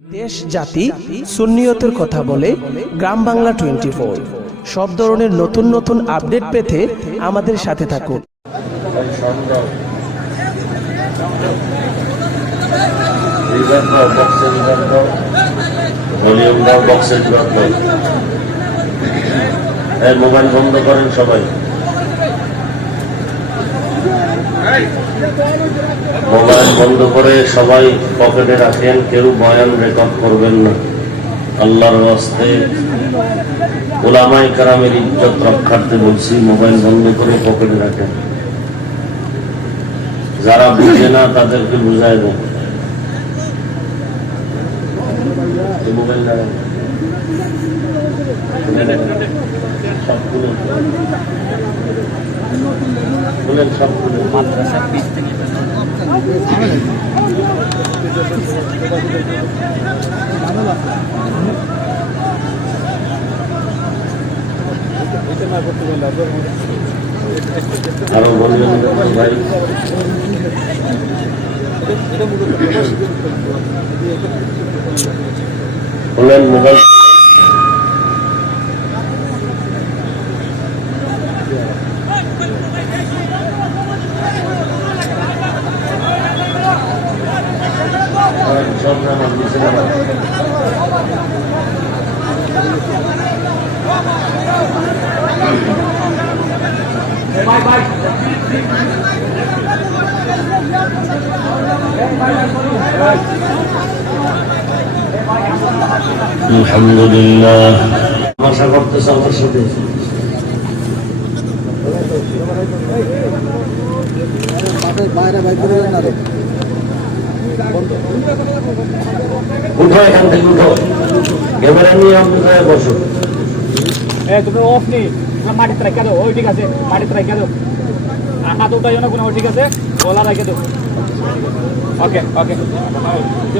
দেশ, জাতি, সুন্নিয়তের কথা বলে গ্রাম বাংলা টোয়েন্টি ফোর সব ধরনের নতুন নতুন আপডেট পেতে আমাদের সাথে থাকুন। মোবাইল বন্ধ করেন সবাই। মোবাইল বন্ধ করে সবাই পকেটে রাখেন, কেউ বয়ান রেকর্ড করবেন না। আল্লাহর রাস্তে ওলামাই কারামের ইজ্জত রক্ষার্থে বলছি, মোবাইল বন্ধ করে পকেটে রাখেন। যারা বুঝে না, তাদেরকে বুঝাই দেন মোবাইল লাগান। সব। খুলেন, সব খুলেন। আরও ভাই খুলেন মোবাইল আলহামদুলিল্লাহ। ভাষা করতেছে আমার সাথে। উঠো এখান থেকে উঠো। ক্যামেরা নিয়ে আপনি বসো। তুমি অফ নেই মাটিতে রাখা দাও। ওই ঠিক আছে। মাটিতে রাখা দাও। হাত উঠাইও না কোনো ঠিক আছে? গলা রাখা দাও। ওকে ওকে।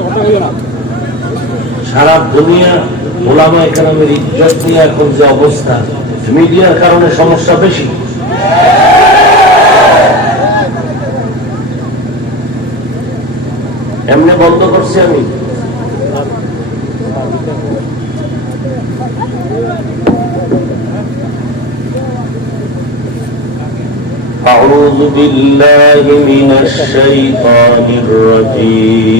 ওটা হইও না সারা দুনিয়া ওলামা একরামের ইজ্জত নিয়ে এখন যে অবস্থা মিডিয়ার কারণে সমস্যা বেশি এমনি বন্ধ করছি আমি أعوذ بالله من الشيطان الرجيم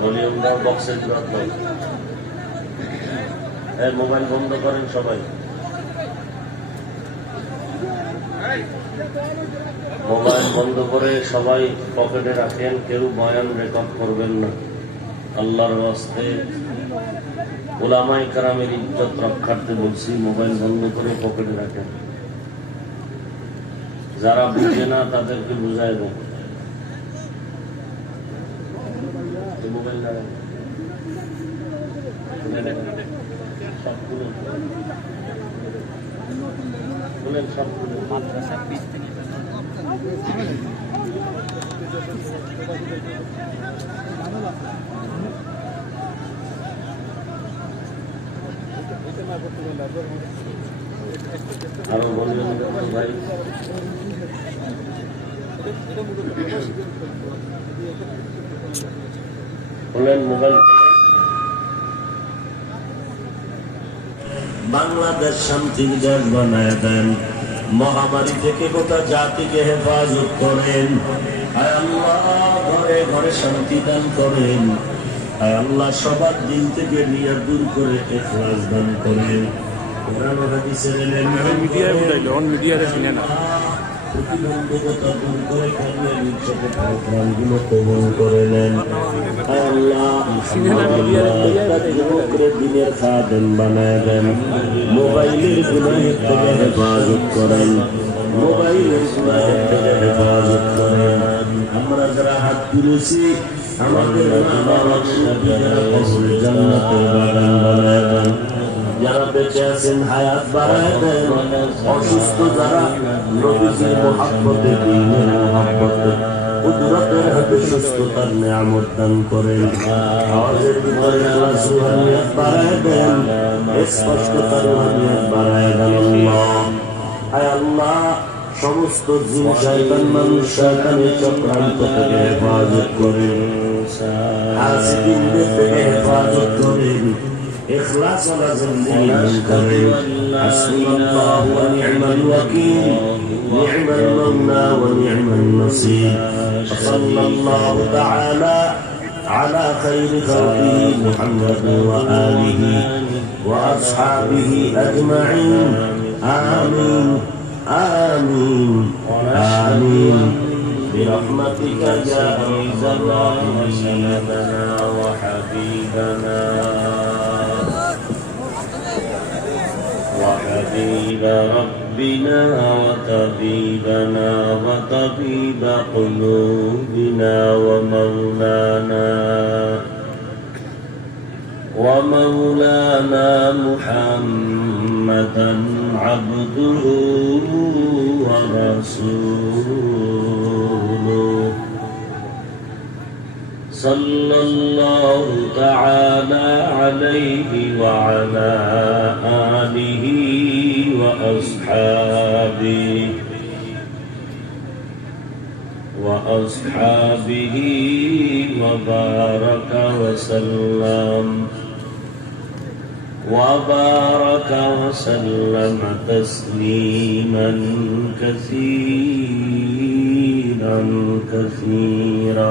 ভলিউম দাও বক্সের দাও এই মোবাইল বন্ধ করেন সবাই। মোবাইল বন্ধ করে সবাই পকেটে রাখেন, কেউ বয়ান রেকর্ড করবেন না। আল্লাহর রাস্তে ওলামাই কারামের ইজ্জত রক্ষার্থে বলছি মোবাইল বন্ধ করে পকেটে রাখেন। যারা বুঝে না তাদেরকে বুঝাই দেন মোবাইল। খুলেন, সব আরও বলবেন ভাই? বাংলাদেশ শান্তির দেশ বানায় দেন। মহামারী থেকে গোটা জাতিকে হেফাজত করেন। আল্লাহ ঘরে ঘরে শান্তি দান করেন। আল্লাহ সবার দিন থেকে নিয়ে দূর করে এখলাস দান করেন। কোরআন হাদিসের মিডিয়ারে চিনে না। প্রতিবন্ধকতা দূর করে দেন মোবাইলের গুনাহের থেকে হেফাজত করেন। মোবাইলের গুনাহের থেকে হেফাজত আমাদের দেন যারা বেঁচে আছেন হায়াত বাড়ায় দেন, অসুস্থ যারা নবীজির মহাব্বতে, দিনের মহাব্বতে, কুদরতের হাতে সুস্থতার নিয়ামত দান করেন। আওয়াজের ভিতরে রুহানিয়াত বাড়ায় দেন স্পষ্টতার বাড়ায় দেন আল্লাহ। হায় আল্লাহ, সমস্ত জিন শয়তান, মানুষ চক্রান্ত থেকে হেফাজত করেন। হাসিদিনদের থেকে হেফাজত করেন। إخلاص زندگی كريم حسبنا الله ونعم الوكيل؟ نعم المولى ونعم النصير. وصلى الله تعالى على خير خلقه محمد وآله وأصحابه أجمعين. آمين. آمين. آمين. برحمتك يا أرحم الراحمين. وحبيبنا. وحبيب ربنا وطبيبنا وطبيب قلوبنا ومولانا ومولانا محمدا عبده ورسوله. صلى الله تعالى عليه وعلى آله وأصحابه وأصحابه وبارك وسلم. وبارك وسلم تسليما كثيرا كثيرا.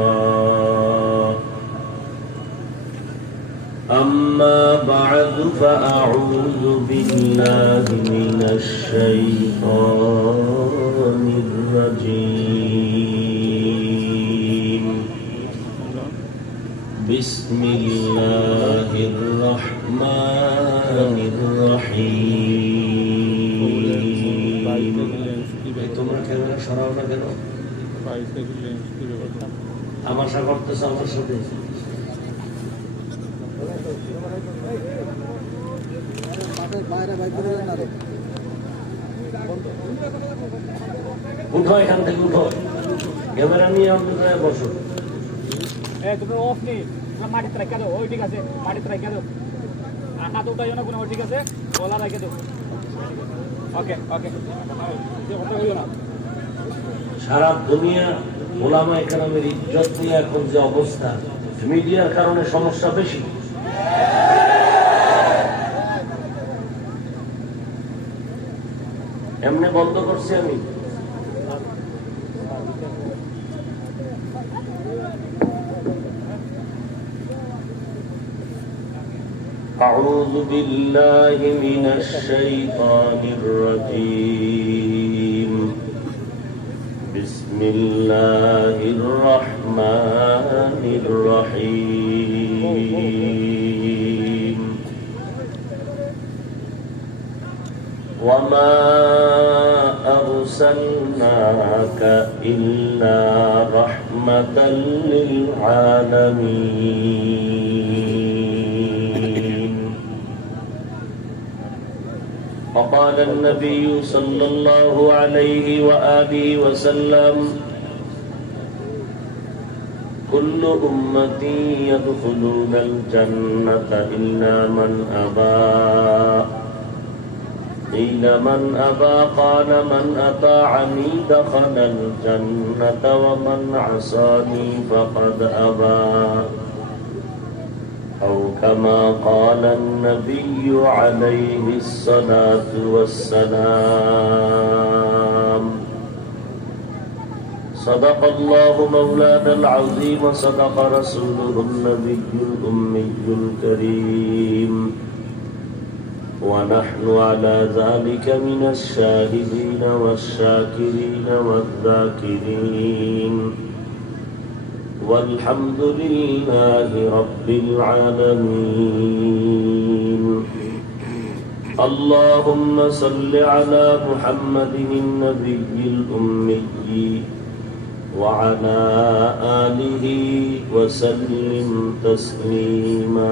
أما بعد فأعوذ بالله من الشيطان الرجيم بسم الله الرحمن الرحيم তোমরা কেন সরাও না কেন আমার সাথে করতেছে আমার সাথে উঠো এখান থেকে উঠো ক্যামেরা নিয়ে অন্য জায়গায় বসো তুমি অফ নেই মাটিতে রেখে দাও। ওই ঠিক আছে। মাটিতে রেখে দাও। আর হাত উঠাইও না কোনো ঠিক আছে? গলা রেখে দাও। ওকে ওকে। সারা দুনিয়া ওলামা একরামের ইজ্জত নিয়ে এখন যে অবস্থা মিডিয়ার কারণে সমস্যা বেশি। এমনি বন্ধ করছি আমি أعوذ بالله من الشيطان الرجيم بسم الله الرحمن الرحيم وما أرسلناك إلا رحمة للعالمين. وقال النبي صلى الله عليه وآله وسلم كل أمتي يدخلون الجنة إلا من أبى قيل من أبى قال من أطاعني دخل الجنة ومن عصاني فقد أبى. أو كما قال النبي عليه الصلاة والسلام. صدق الله مولانا العظيم وصدق رسوله النبي الأمي الكريم. ونحن على ذلك من الشاهدين والشاكرين والذاكرين. والحمد لله رب العالمين. اللهم صل على محمد النبي الأمي وعلى آله وسلم تسليما.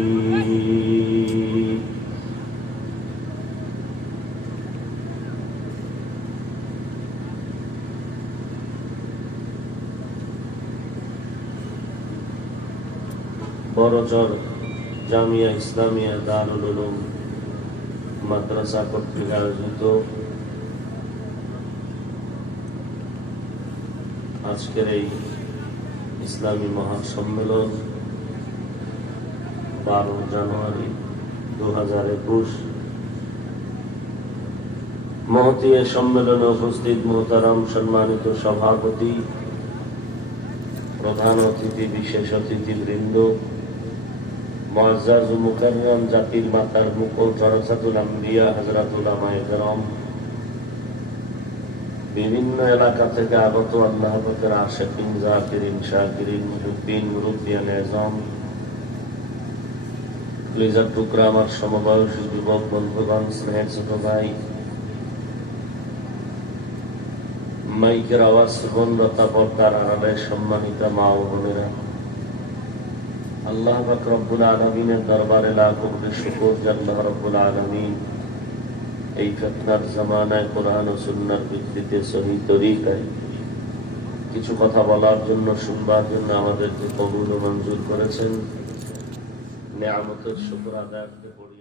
বড়চর জামিয়া ইসলামিয়া দারুল উলুম মাদ্রাসা কর্তৃক আয়োজিত আজকের এই ইসলামী মহাসম্মেলন বারো জানুয়ারি দু হাজার একুশ। মহতী সম্মেলনে উপস্থিত মোহতারাম সম্মানিত সভাপতি, প্রধান অতিথি, বিশেষ অতিথি জাতির মাতার মুকুল বিভিন্ন এলাকা থেকে আগত আল্লাহ পাকের আশিকিন এজম। আমার সমবয়সী যুবক, বন্ধুগণ, স্নেহের ছোট ভাই। মাইকের আওয়াজ পর্দার আড়ালে সম্মানিতা মা ও বোনেরা। আল্লাহ রব্বুল আলমিনের দরবারে লাখ শুকুর যে আল্লাহ রব্বুল আলমিন। এই ফেতনার জামানায় কোরআন ও সুন্নার ভিত্তিতে সহি তরিকায় কিছু কথা বলার জন্য, শুনবার জন্য আমাদেরকে কবুল ও মঞ্জুর করেছেন। নেয়ামতের শুকুর আদায় করতে পড়ি।